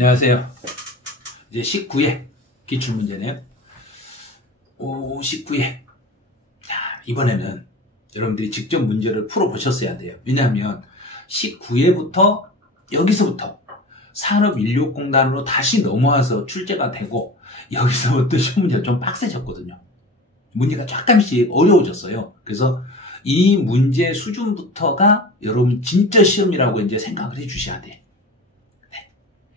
안녕하세요. 이제 19회 기출문제네요. 19회. 자, 이번에는 여러분들이 직접 문제를 풀어보셨어야 돼요. 왜냐하면 19회부터 여기서부터 산업인력공단으로 다시 넘어와서 출제가 되고 여기서부터 시험 문제가 좀 빡세졌거든요. 문제가 조금씩 어려워졌어요. 그래서 이 문제 수준부터가 여러분 진짜 시험이라고 이제 생각을 해주셔야 돼요. 네.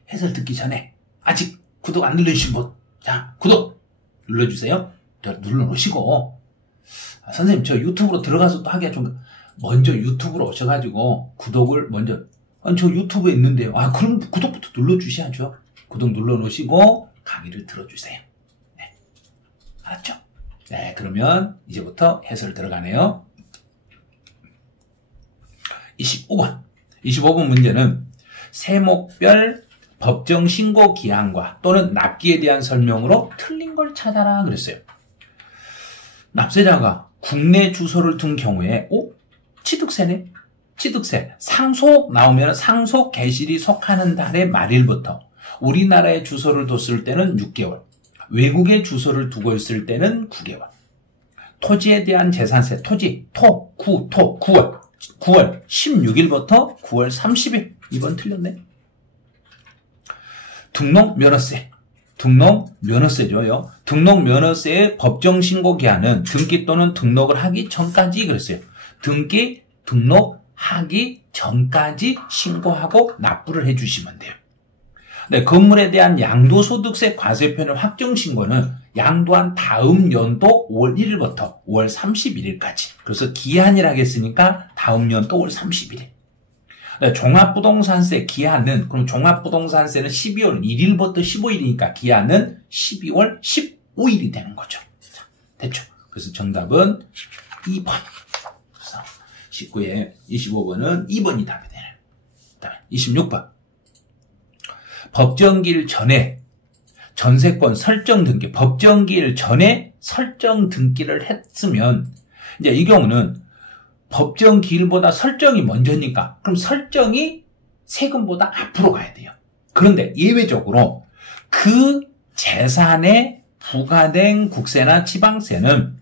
해설 듣기 전에 아직 구독 안 눌러주신 분, 자, 구독 눌러주세요. 눌러놓으시고, 선생님 저 유튜브로 들어가서 또 하기가 좀, 먼저 유튜브로 오셔가지고 구독을 먼저, 저 유튜브에 있는데요. 그럼 구독부터 눌러주셔야죠. 구독 눌러놓으시고 강의를 들어주세요. 네. 알았죠? 네, 그러면 이제부터 해설 들어가네요. 25번 문제는 세목별 법정 신고 기한과 또는 납기에 대한 설명으로 틀린 걸 찾아라 그랬어요. 납세자가 국내 주소를 둔 경우에 취득세네? 취득세. 상속 나오면 상속 개실이 속하는 달의 말일부터 우리나라에 주소를 뒀을 때는 6개월, 외국에 주소를 두고 있을 때는 9개월. 토지에 대한 재산세, 토지, 9월 16일부터 9월 30일. 이번 틀렸네. 등록면허세죠. 등록면허세의 법정신고 기한은 등기 또는 등록을 하기 전까지 그랬어요. 등록하기 전까지 신고하고 납부를 해주시면 돼요. 네, 건물에 대한 양도소득세 과세표는 확정신고는 양도한 다음 연도 5월 1일부터 5월 31일까지. 그래서 기한이라고 했으니까 다음 연도 5월 31일. 네, 종합부동산세 기한은, 그럼 종합부동산세는 12월 1일부터 15일이니까 기한은 12월 15일이 되는 거죠. 자, 됐죠? 그래서 정답은 2번. 그래서 19에 25번은 2번이 답이 되네요. 그다음에 26번. 법정기일 전에 전세권 설정 등기, 법정기일 전에 설정 등기를 했으면, 이제 이 경우는 법정기일보다 설정이 먼저니까, 그럼 설정이 세금보다 앞으로 가야 돼요. 그런데 예외적으로 그 재산에 부과된 국세나 지방세는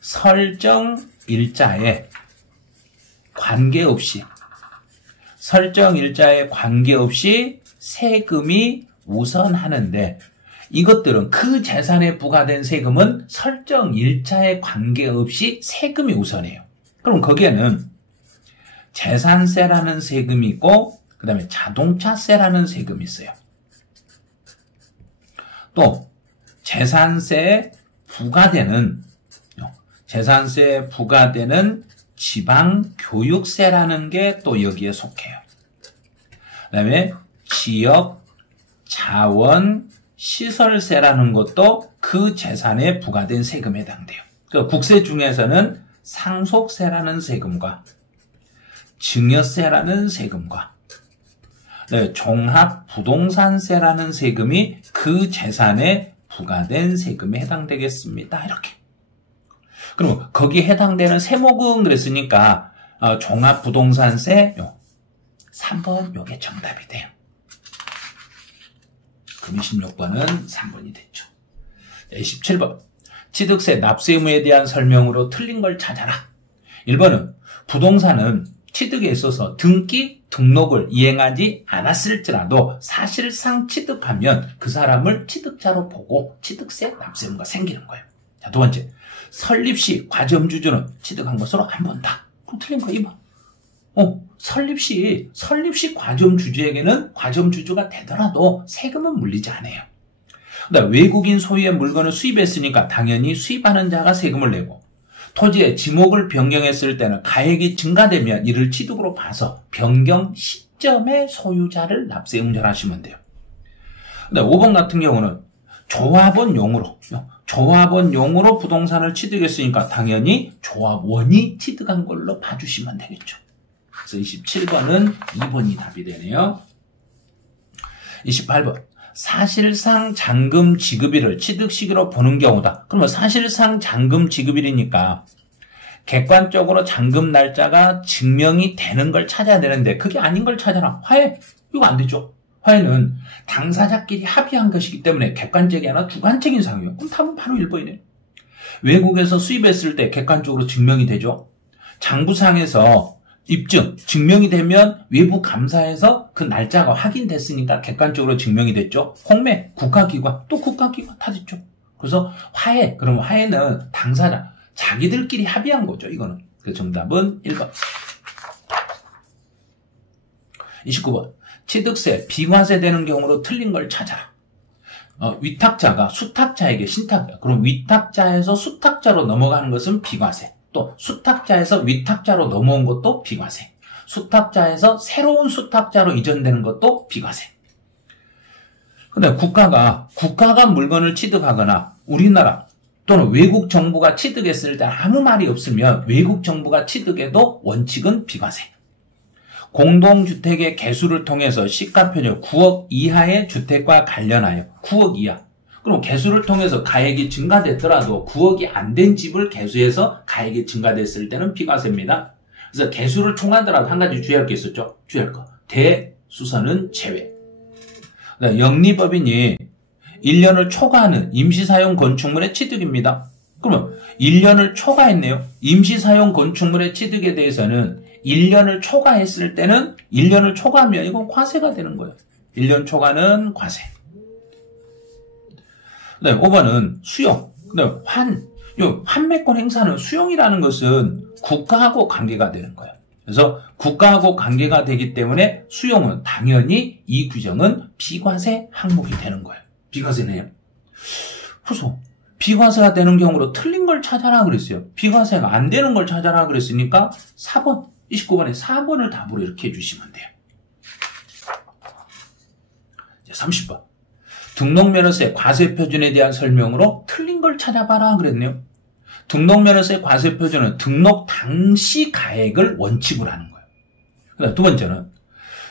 설정 일자에 관계없이 세금이 우선하는데, 이것들은 그 재산에 부과된 세금은 설정 일자에 관계없이 세금이 우선해요. 그럼 거기에는 재산세라는 세금이 있고, 그 다음에 자동차세라는 세금이 있어요. 또 재산세에 부과되는 지방교육세라는 게 또 여기에 속해요. 그 다음에 지역 자원 시설세라는 것도 그 재산에 부과된 세금에 해당돼요. 그러니까 국세 중에서는 상속세라는 세금과 증여세라는 세금과 종합부동산세라는 세금이 그 재산에 부과된 세금에 해당되겠습니다. 이렇게. 그럼 거기에 해당되는 세목은 그랬으니까 종합부동산세 3번 요게 정답이 돼요. 그럼 26번은 3번이 됐죠. 27번. 취득세 납세 의무에 대한 설명으로 틀린 걸 찾아라. 1번은 부동산은 취득에 있어서 등록을 이행하지 않았을지라도 사실상 취득하면 그 사람을 취득자로 보고 취득세 납세 의무가 생기는 거예요. 자, 두 번째. 설립 시 과점주주는 취득한 것으로 안 본다. 그럼 틀린 거 2번. 설립 시 과점주주에게는 과점주주가 되더라도 세금은 물리지 않아요. 그다음 외국인 소유의 물건을 수입했으니까 당연히 수입하는 자가 세금을 내고, 토지의 지목을 변경했을 때는 가액이 증가되면 이를 취득으로 봐서 변경 시점에 소유자를 납세 응절하시면 돼요. 그다음 5번 같은 경우는 조합원용으로 부동산을 취득했으니까 당연히 조합원이 취득한 걸로 봐주시면 되겠죠. 그래서 27번은 2번이 답이 되네요. 28번. 사실상 잔금 지급일을 취득 시기로 보는 경우다. 그러면 사실상 잔금 지급일이니까 객관적으로 잔금 날짜가 증명이 되는 걸 찾아야 되는데 그게 아닌 걸 찾아라. 화해. 이거 안 되죠. 화해는 당사자끼리 합의한 것이기 때문에 객관적이 아니라 주관적인 상황이에요. 그럼 답은 바로 1번이네요. 외국에서 수입했을 때 객관적으로 증명이 되죠. 장부상에서 입증, 증명이 되면 외부 감사에서 그 날짜가 확인됐으니까 객관적으로 증명이 됐죠. 공매, 국가기관, 또 국가기관 다 됐죠. 그래서 화해, 그럼 화해는 당사자, 자기들끼리 합의한 거죠. 이거는. 그 정답은 1번. 29번. 취득세, 비과세 되는 경우로 틀린 걸 찾아라. 위탁자가 수탁자에게 신탁자, 그럼 위탁자에서 수탁자로 넘어가는 것은 비과세. 또 수탁자에서 위탁자로 넘어온 것도 비과세. 수탁자에서 새로운 수탁자로 이전되는 것도 비과세. 근데 국가가 물건을 취득하거나 우리나라 또는 외국 정부가 취득했을 때 아무 말이 없으면 외국 정부가 취득해도 원칙은 비과세. 공동주택의 개수를 통해서 시가표준 9억 이하의 주택과 관련하여 9억 이하. 그럼 개수를 통해서 가액이 증가됐더라도 9억이 안 된 집을 개수해서 가액이 증가됐을 때는 비과세입니다. 그래서 개수를 총하더라도 한 가지 주의할 게 있었죠. 주의할 거. 대수선은 제외. 영리법인이 1년을 초과하는 임시사용 건축물의 취득입니다. 그러면 1년을 초과했네요. 임시사용 건축물의 취득에 대해서는 1년을 초과했을 때는 1년을 초과하면 이건 과세가 되는 거예요. 1년 초과는 과세. 네, 5번은 수용. 네, 환매권 행사는 수용이라는 것은 국가하고 관계가 되는 거예요. 그래서 국가하고 관계가 되기 때문에 수용은 당연히 이 규정은 비과세 항목이 되는 거예요. 비과세네요. 그래서 비과세가 되는 경우로 틀린 걸 찾아라 그랬어요. 비과세가 안 되는 걸 찾아라 그랬으니까 4번, 29번에 4번을 답으로 이렇게 해주시면 돼요. 30번. 등록면허세 과세표준에 대한 설명으로 틀린 걸 찾아봐라 그랬네요. 등록면허세 과세표준은 등록 당시 가액을 원칙으로 하는 거예요. 두 번째는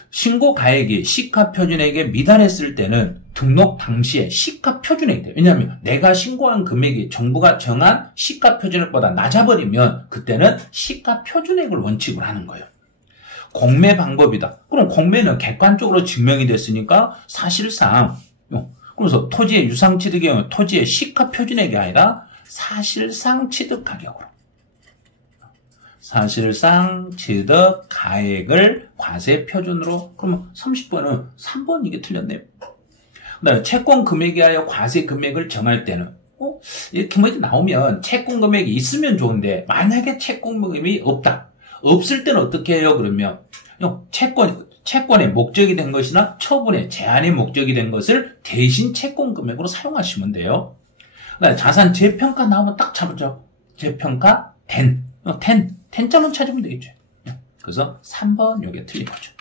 신고 가액이 시가표준액에 미달했을 때는 등록 당시에 시가표준액이 돼요. 왜냐하면 내가 신고한 금액이 정부가 정한 시가표준액보다 낮아버리면 그때는 시가표준액을 원칙으로 하는 거예요. 공매 방법이다. 그럼 공매는 객관적으로 증명이 됐으니까 사실상 그래서 토지의 유상취득의 경우 토지의 시가표준액이 아니라 사실상 취득 가격으로 사실상 취득 가액을 과세 표준으로. 그러면 30번은 3번 이게 틀렸네요. 그다음에 채권 금액에 하여 과세 금액을 정할 때는 이렇게 나오면 채권 금액이 있으면 좋은데 만약에 채권 금액이 없을 때는 어떻게 해요? 그러면 채권의 목적이 된 것이나 처분의 제한의 목적이 된 것을 대신 채권 금액으로 사용하시면 돼요. 그다음에 자산 재평가 나오면 딱 잡죠. 재평가 텐점은 찾으면 되겠죠. 그래서 3번 이게 틀린 거죠.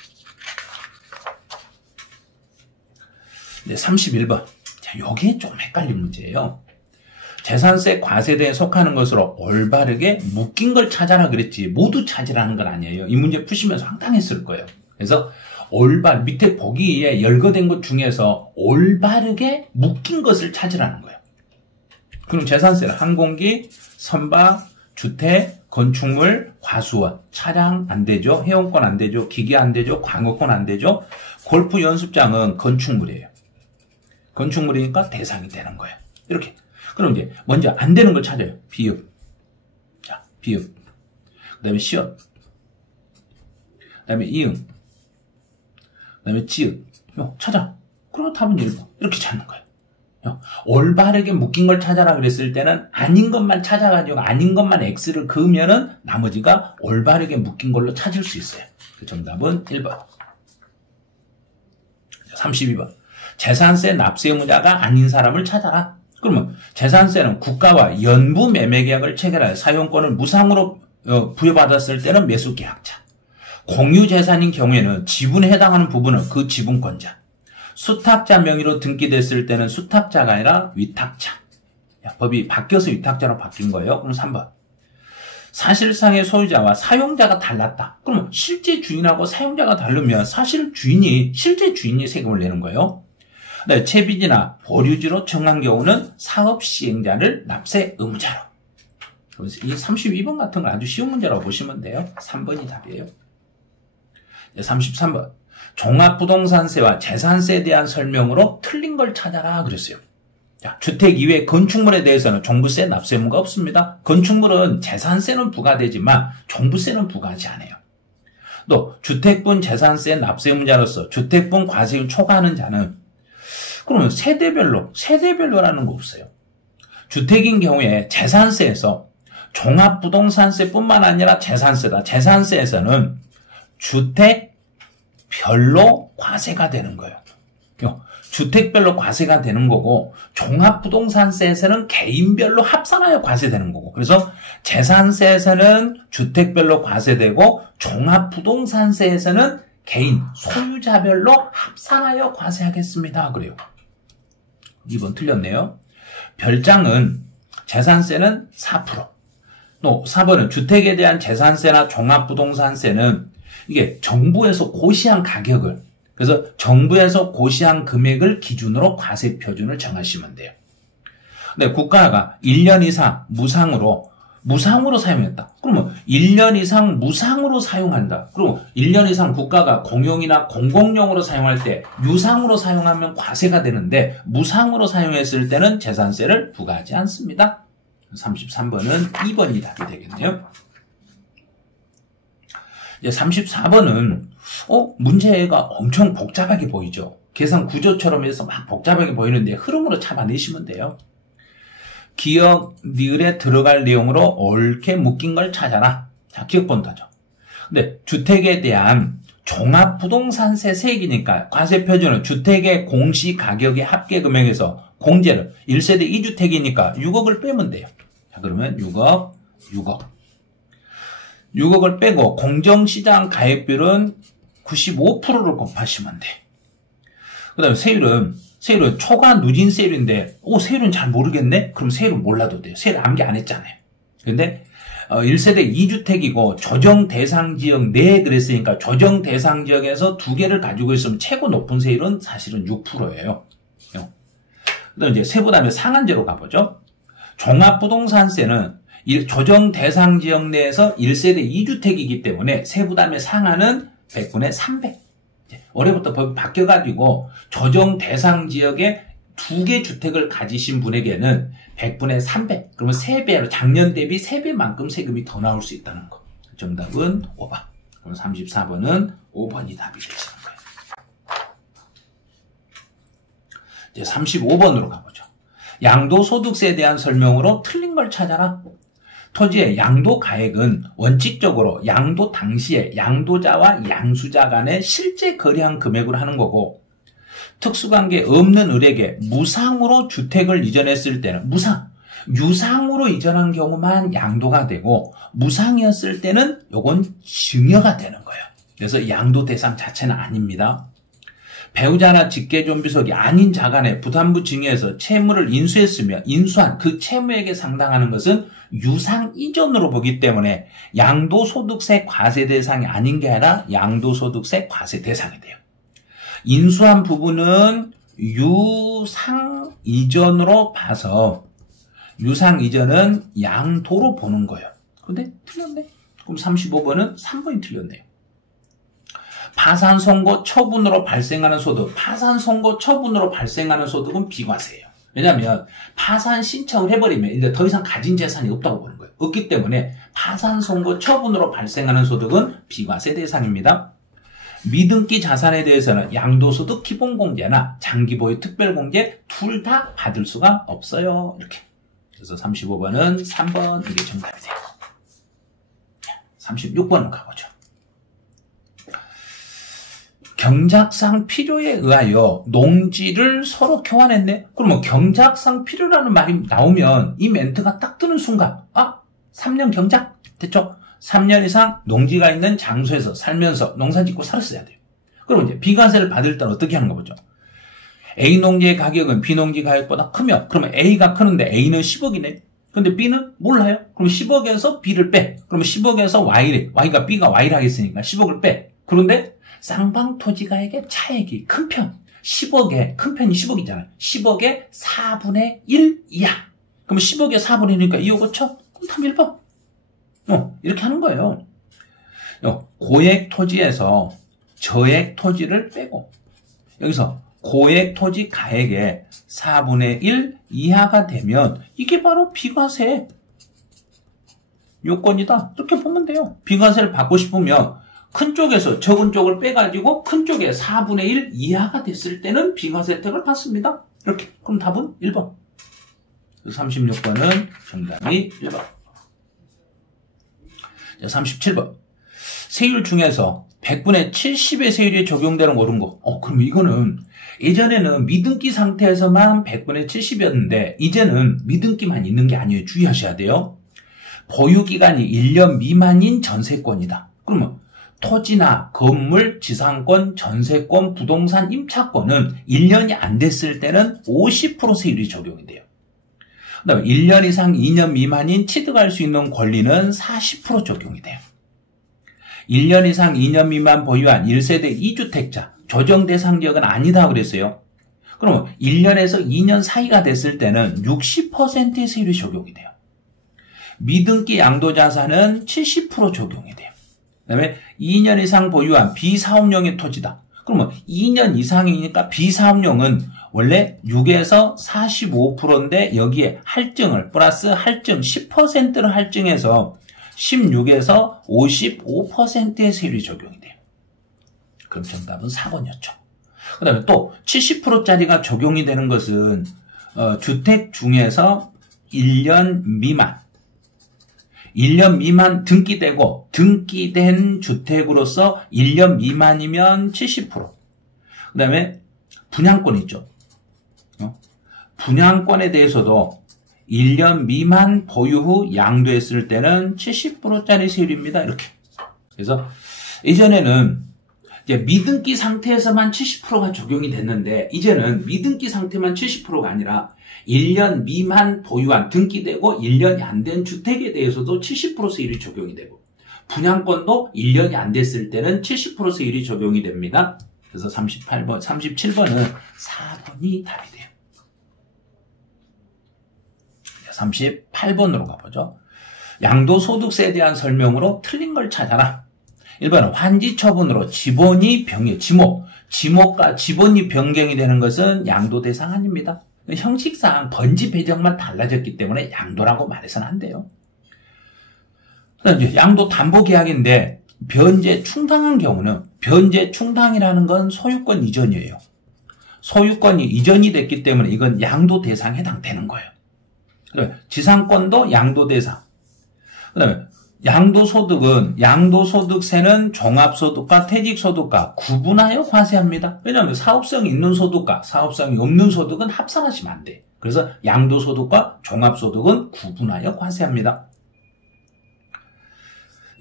네, 31번. 자, 여기에 좀 헷갈린 문제예요. 재산세 과세대에 속하는 것으로 올바르게 묶인 걸 찾아라 그랬지 모두 찾으라는 건 아니에요. 이 문제 푸시면서 황당했을 거예요. 그래서 밑에 보기에 열거된 것 중에서 올바르게 묶인 것을 찾으라는 거예요. 그럼 재산세는 항공기, 선박, 주택, 건축물, 과수원, 차량 안 되죠. 회원권 안 되죠. 기계 안 되죠. 광고권 안 되죠. 골프 연습장은 건축물이에요. 건축물이니까 대상이 되는 거예요. 이렇게. 그럼 이제 먼저 안 되는 걸 찾아요. 비읍. 자, 비읍. 그 다음에 시옷. 그 다음에 이응. 그 다음에 지읒. 찾아. 그리고 답은 1번. 이렇게 찾는 거예요. 올바르게 묶인 걸 찾아라 그랬을 때는 아닌 것만 찾아가지고 아닌 것만 X를 그으면은 나머지가 올바르게 묶인 걸로 찾을 수 있어요. 그 정답은 1번. 32번. 재산세 납세 의무자가 아닌 사람을 찾아라. 그러면 재산세는 국가와 연부 매매 계약을 체결하여 사용권을 무상으로 부여받았을 때는 매수계약자. 공유재산인 경우에는 지분에 해당하는 부분은 그 지분권자. 수탁자 명의로 등기됐을 때는 수탁자가 아니라 위탁자. 법이 바뀌어서 위탁자로 바뀐 거예요. 그럼 3번. 사실상의 소유자와 사용자가 달랐다. 그러면 실제 주인하고 사용자가 다르면 실제 주인이 세금을 내는 거예요. 네, 채빚이나 보류지로 정한 경우는 사업 시행자를 납세 의무자로. 그래서 이 32번 같은 건 아주 쉬운 문제라고 보시면 돼요. 3번이 답이에요. 네, 33번. 종합부동산세와 재산세에 대한 설명으로 틀린 걸 찾아라 그랬어요. 자, 주택 이외 건축물에 대해서는 종부세 납세 의무가 없습니다. 건축물은 재산세는 부과되지만 종부세는 부과하지 않아요. 또 주택분 재산세 납세 의무자로서 주택분 과세율 초과하는 자는 그러면 세대별로라는 거 없어요. 주택인 경우에 재산세에서 종합부동산세뿐만 아니라 재산세에서는 주택별로 과세가 되는 거예요. 주택별로 과세가 되는 거고 종합부동산세에서는 개인별로 합산하여 과세되는 거고 그래서 재산세에서는 주택별로 과세되고 종합부동산세에서는 개인 소유자별로 합산하여 과세하겠습니다. 그래요. 2번 틀렸네요. 별장은 재산세는 4%. 또 4번은 주택에 대한 재산세나 종합부동산세는 이게 정부에서 고시한 가격을 그래서 정부에서 고시한 금액을 기준으로 과세 표준을 정하시면 돼요. 근데 국가가 1년 이상 무상으로 사용했다. 그러면 1년 이상 무상으로 사용한다. 그리고 1년 이상 국가가 공용이나 공공용으로 사용할 때 유상으로 사용하면 과세가 되는데 무상으로 사용했을 때는 재산세를 부과하지 않습니다. 33번은 2번이 답이 되겠네요. 이제 34번은 문제가 엄청 복잡하게 보이죠. 계산 구조처럼 해서 막 복잡하게 보이는데 흐름으로 잡아내시면 돼요. 기억, 니을에 들어갈 내용으로 옳게 묶인 걸 찾아라. 자, 기억 본다죠. 근데 주택에 대한 종합부동산세 세액이니까 과세 표준은 주택의 공시가격의 합계금액에서 공제를 1세대 2주택이니까 6억을 빼면 돼요. 자, 그러면 6억을 빼고 공정시장 가액비율은 95%를 곱하시면 돼. 그 다음에 세율은 초과 누진 세율인데, 세율은 잘 모르겠네? 그럼 세율은 몰라도 돼요. 세율 암기 안 했잖아요. 근데, 1세대 2주택이고, 조정 대상 지역 내에 그랬으니까, 조정 대상 지역에서 2개를 가지고 있으면 최고 높은 세율은 사실은 6%예요. 그 다음에 이제 세부담의 상한제로 가보죠. 종합부동산세는 조정 대상 지역 내에서 1세대 2주택이기 때문에 세부담의 상한은 100분의 300. 올해부터 법이 바뀌어가지고 조정 대상 지역에 2개 주택을 가지신 분에게는 100분의 300. 그러면 3배로 작년 대비 3배만큼 세금이 더 나올 수 있다는 거. 정답은 5번. 그럼 34번은 5번이 답이 되시는 거예요. 이제 35번으로 가보죠. 양도소득세에 대한 설명으로 틀린 걸 찾아라. 토지의 양도가액은 원칙적으로 양도 당시에 양도자와 양수자 간의 실제 거래한 금액으로 하는 거고 특수관계 없는 을에게 무상으로 주택을 이전했을 때는 유상으로 이전한 경우만 양도가 되고 무상이었을 때는 요건 증여가 되는 거예요. 그래서 양도 대상 자체는 아닙니다. 배우자나 직계존비속이 아닌 자간에 부담부 증여해서 채무를 인수했으며 인수한 그 채무액에 상당하는 것은 유상 이전으로 보기 때문에 양도소득세 과세 대상이 아닌 게 아니라 양도소득세 과세 대상이 돼요. 인수한 부분은 유상 이전으로 봐서 유상 이전은 양도로 보는 거예요. 근데 틀렸네. 그럼 35번은 3번이 틀렸네요. 파산 선고 처분으로 발생하는 소득, 파산 선고 처분으로 발생하는 소득은 비과세예요. 왜냐하면 파산 신청을 해버리면 이제 더 이상 가진 재산이 없다고 보는 거예요. 없기 때문에 파산 선고 처분으로 발생하는 소득은 비과세 대상입니다. 미등기 자산에 대해서는 양도소득 기본공제나 장기보유 특별공제 둘 다 받을 수가 없어요. 이렇게. 그래서 35번은 3번 이게 정답이 돼요. 36번으로 가보죠. 경작상 필요에 의하여 농지를 서로 교환했네? 그러면 경작상 필요라는 말이 나오면 이 멘트가 딱 뜨는 순간 3년 경작? 됐죠? 3년 이상 농지가 있는 장소에서 살면서 농사 짓고 살았어야 돼요. 그럼 이제 비과세를 받을 때는 어떻게 하는 거 보죠? A 농지의 가격은 B 농지 가격보다 크면 그러면 A가 크는데 A는 10억이네. 근데 B는 몰라요. 그럼 10억에서 B를 빼. 그러면 10억에서 Y래. B가 Y를 하겠으니까 10억을 빼. 그런데 쌍방토지가액의 차액이 큰 편, 10억에, 큰 편이 10억이잖아요. 10억에 4분의 1 이하. 그러면 10억에 4분의 1이니까 2억 5천? 그럼 답 1번. 이렇게 하는 거예요. 고액 토지에서 저액 토지를 빼고 여기서 고액 토지 가액의 4분의 1 이하가 되면 이게 바로 비과세 요건이다. 이렇게 보면 돼요. 비과세를 받고 싶으면 큰 쪽에서 적은 쪽을 빼가지고 큰 쪽에 4분의 1 이하가 됐을 때는 비과세 혜택을 받습니다. 이렇게. 그럼 답은 1번. 36번은 정답이 1번. 37번. 세율 중에서 100분의 70의 세율이 적용되는 옳은 거. 그럼 이거는 예전에는 미등기 상태에서만 100분의 70이었는데 이제는 미등기만 있는 게 아니에요. 주의하셔야 돼요. 보유기간이 1년 미만인 전세권이다. 그러면 토지나 건물, 지상권, 전세권, 부동산 임차권은 1년이 안 됐을 때는 50% 세율이 적용이 돼요. 그 다음에 1년 이상 2년 미만인 취득할 수 있는 권리는 40% 적용이 돼요. 1년 이상 2년 미만 보유한 1세대 2주택자, 조정 대상 지역은 아니다 그랬어요. 그러면 1년에서 2년 사이가 됐을 때는 60%의 세율이 적용이 돼요. 미등기 양도자산은 70% 적용이 돼요. 그 다음에 2년 이상 보유한 비사업용의 토지다. 그러면 2년 이상이니까 비사업용은 원래 6에서 45%인데 여기에 할증을 플러스 할증 10%를 할증해서 16에서 55%의 세율이 적용이 돼요. 그럼 정답은 4번이었죠. 그 다음에 또 70%짜리가 적용이 되는 것은 주택 중에서 1년 미만 등기되고 등기된 주택으로서 1년 미만이면 70%. 그 다음에 분양권 있죠. 분양권에 대해서도 1년 미만 보유 후 양도했을 때는 70%짜리 세율입니다. 이렇게. 그래서 예전에는 이제 미등기 상태에서만 70%가 적용이 됐는데 이제는 미등기 상태만 70%가 아니라 1년 미만 보유한 등기되고 1년이 안 된 주택에 대해서도 70% 세율이 적용이 되고 분양권도 1년이 안 됐을 때는 70% 세율이 적용이 됩니다. 그래서 37번은 4번이 답이 돼요. 38번으로 가보죠. 양도소득세에 대한 설명으로 틀린 걸 찾아라. 1번은 환지처분으로 지번이 변경, 지목과 지번이 변경이 되는 것은 양도 대상 아닙니다. 형식상 번지 배정만 달라졌기 때문에 양도라고 말해서는 안 돼요. 그다음 이제 양도 담보 계약인데 변제 충당한 경우는 변제 충당이라는 건 소유권 이전이에요. 소유권이 이전이 됐기 때문에 이건 양도 대상에 해당되는 거예요. 그래, 지상권도 양도 대상. 그다음에 양도소득은 양도소득세는 종합소득과 퇴직소득과 구분하여 과세합니다. 왜냐하면 사업성이 있는 소득과 사업성이 없는 소득은 합산하시면 안 돼. 그래서 양도소득과 종합소득은 구분하여 과세합니다.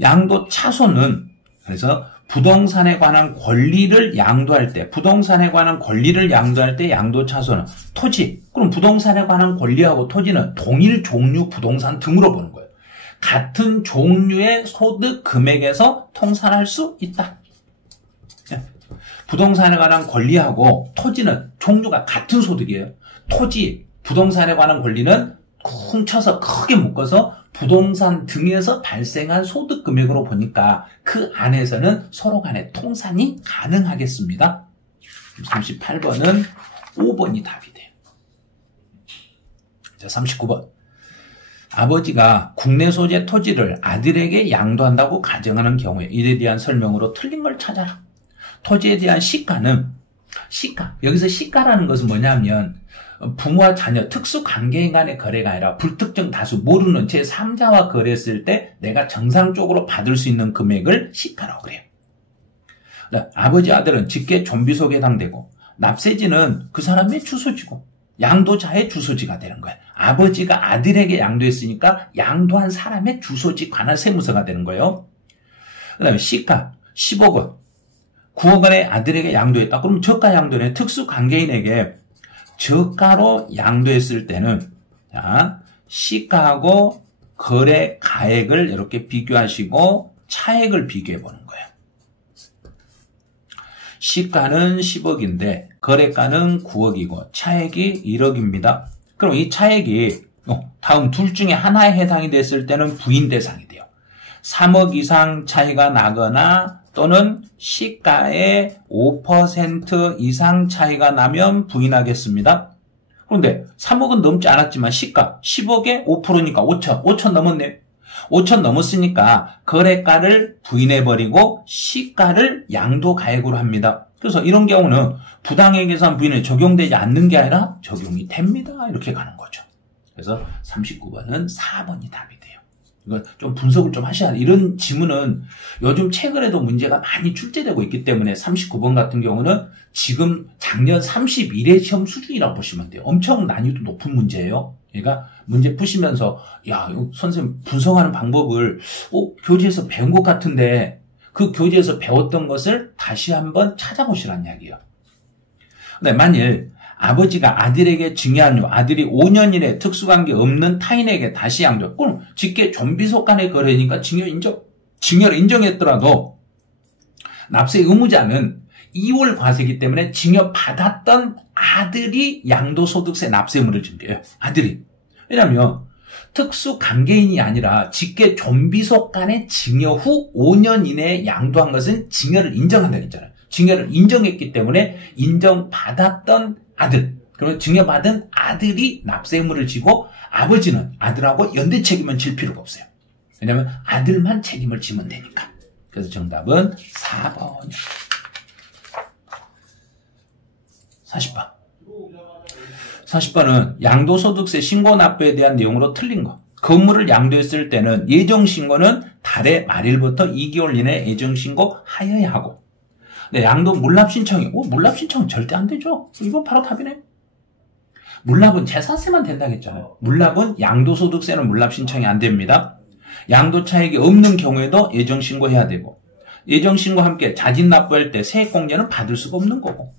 양도차손은 그래서 부동산에 관한 권리를 양도할 때 양도차손은 토지, 그럼 부동산에 관한 권리하고 토지는 동일 종류 부동산 등으로 보는 거예요. 같은 종류의 소득 금액에서 통산할 수 있다. 부동산에 관한 권리하고 토지는 종류가 같은 소득이에요. 토지, 부동산에 관한 권리는 훔쳐서 크게 묶어서 부동산 등에서 발생한 소득 금액으로 보니까 그 안에서는 서로 간의 통산이 가능하겠습니다. 38번은 5번이 답이 돼요. 자, 39번. 아버지가 국내 소재 토지를 아들에게 양도한다고 가정하는 경우에 이에 대한 설명으로 틀린 걸 찾아라. 토지에 대한 시가는 여기서 시가라는 것은 뭐냐면 부모와 자녀 특수관계인 간의 거래가 아니라 불특정 다수 모르는 제3자와 거래했을 때 내가 정상적으로 받을 수 있는 금액을 시가라고 그래요. 아버지 아들은 직계 존비속에 해당되고 납세지는 그 사람의 주소지고 양도자의 주소지가 되는 거예요. 아버지가 아들에게 양도했으니까 양도한 사람의 주소지 관할 세무서가 되는 거예요. 그 다음에 시가 10억 원 9억 원에 아들에게 양도했다. 그럼 저가 양도는 특수관계인에게 저가로 양도했을 때는 자, 시가하고 거래 가액을 이렇게 비교하시고 차액을 비교해 보는 거예요. 시가는 10억인데 거래가는 9억이고 차액이 1억입니다. 그럼 이 차액이 다음 둘 중에 하나에 해당이 됐을 때는 부인 대상이 돼요. 3억 이상 차이가 나거나 또는 시가의 5% 이상 차이가 나면 부인하겠습니다. 그런데 3억은 넘지 않았지만 시가 10억에 5%니까 5천 넘었네. 5천 넘었으니까 거래가를 부인해버리고 시가를 양도가액으로 합니다. 그래서 이런 경우는 부당해계산 부인에 적용되지 않는 게 아니라 적용이 됩니다. 이렇게 가는 거죠. 그래서 39번은 4번이 답이 돼요. 이거 좀 분석을 좀 하셔야 돼요. 이런 지문은 요즘 최근에도 문제가 많이 출제되고 있기 때문에 39번 같은 경우는 지금 작년 31회 시험 수준이라고 보시면 돼요. 엄청 난이도 높은 문제예요. 그러니까 문제 푸시면서 야, 선생님 분석하는 방법을 교재에서 배운 것 같은데 그 교재에서 배웠던 것을 다시 한번 찾아보시라는 이야기예요. 근데 만일 아버지가 아들에게 증여한 후 아들이 5년 이내 특수관계 없는 타인에게 다시 양도. 그럼 직계 좀비속 간의 거래니까 증여 인정. 증여를 인정했더라도 납세 의무자는 2월 과세이기 때문에 증여받았던 아들이 양도소득세 납세 의무를 증겨해요. 아들이. 왜냐하면 특수관계인이 아니라 직계 좀비속 간의 증여 후 5년 이내에 양도한 것은 증여를 인정한다고 했잖아요. 증여를 인정했기 때문에 인정받았던 아들, 그러면 증여받은 아들이 납세 의무를 지고 아버지는 아들하고 연대 책임은 질 필요가 없어요. 왜냐하면 아들만 책임을 지면 되니까. 그래서 정답은 4번. 40번. 40번은 양도소득세 신고납부에 대한 내용으로 틀린 거. 건물을 양도했을 때는 예정신고는 달의 말일부터 2개월 이내에 예정신고 하여야 하고, 네, 양도 물납신청이, 물납신청은 절대 안 되죠. 이건 바로 답이네. 물납은 재산세만 된다고 했잖아요. 물납은 양도소득세는 물납신청이 안 됩니다. 양도차익이 없는 경우에도 예정신고해야 되고, 예정신고와 함께 자진납부할 때 세액공제는 받을 수가 없는 거고,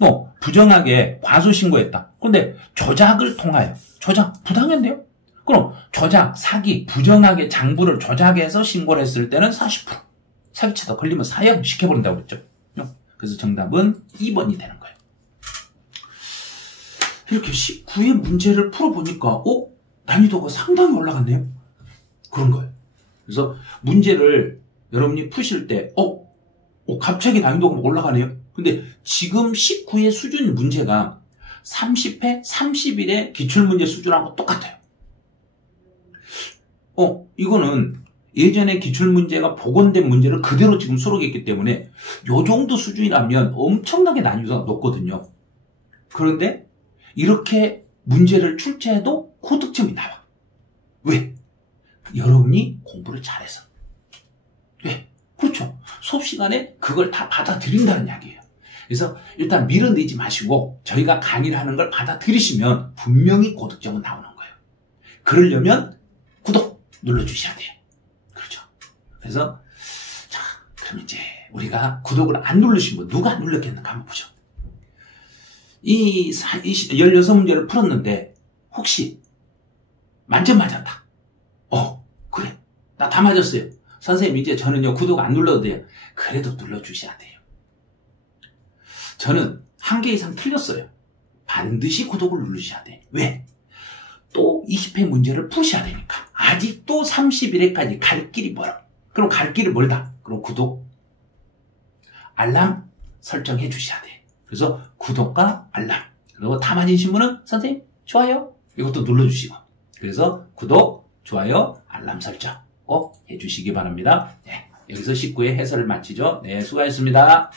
또 부정하게 과소신고했다. 그런데 조작을 통하여, 조작 부당했네요. 그럼 조작, 사기, 부정하게 장부를 조작해서 신고를 했을 때는 40%. 사기치다 걸리면 사형 시켜버린다고 그랬죠. 그래서 정답은 2번이 되는 거예요. 이렇게 19의 문제를 풀어보니까 난이도가 상당히 올라갔네요. 그런 거예요. 그래서 문제를 여러분이 푸실 때 갑자기 난이도가 올라가네요. 근데 지금 19의 수준 문제가 30회, 31의 기출문제 수준하고 똑같아요. 이거는 예전에 기출문제가 복원된 문제를 그대로 지금 수록했기 때문에 요 정도 수준이라면 엄청나게 난이도가 높거든요. 그런데 이렇게 문제를 출제해도 고득점이 나와. 왜? 여러분이 공부를 잘해서. 왜? 그렇죠. 수업 시간에 그걸 다 받아들인다는 이야기예요. 그래서 일단 밀어내지 마시고 저희가 강의를 하는 걸 받아들이시면 분명히 고득점은 나오는 거예요. 그러려면 구독 눌러주셔야 돼요. 그래서 자, 그럼 이제 우리가 구독을 안 누르신 분 누가 안 눌렀겠는가 한번 보죠. 이 16문제를 풀었는데 혹시 만점 맞았다. 그래. 나 다 맞았어요. 선생님 이제 저는요 구독 안 눌러도 돼요. 그래도 눌러주셔야 돼요. 저는 1개 이상 틀렸어요. 반드시 구독을 누르셔야 돼. 왜? 또 20회 문제를 푸셔야 되니까. 아직도 31회까지 갈 길이 멀어. 그럼 갈 길이 멀다. 그럼 구독, 알람 설정해 주셔야 돼. 그래서 구독과 알람. 그리고 다 맞으신 분은 선생님 좋아요 이것도 눌러주시고. 그래서 구독, 좋아요, 알람 설정 꼭 해주시기 바랍니다. 네, 여기서 19회 해설을 마치죠. 네, 수고하셨습니다.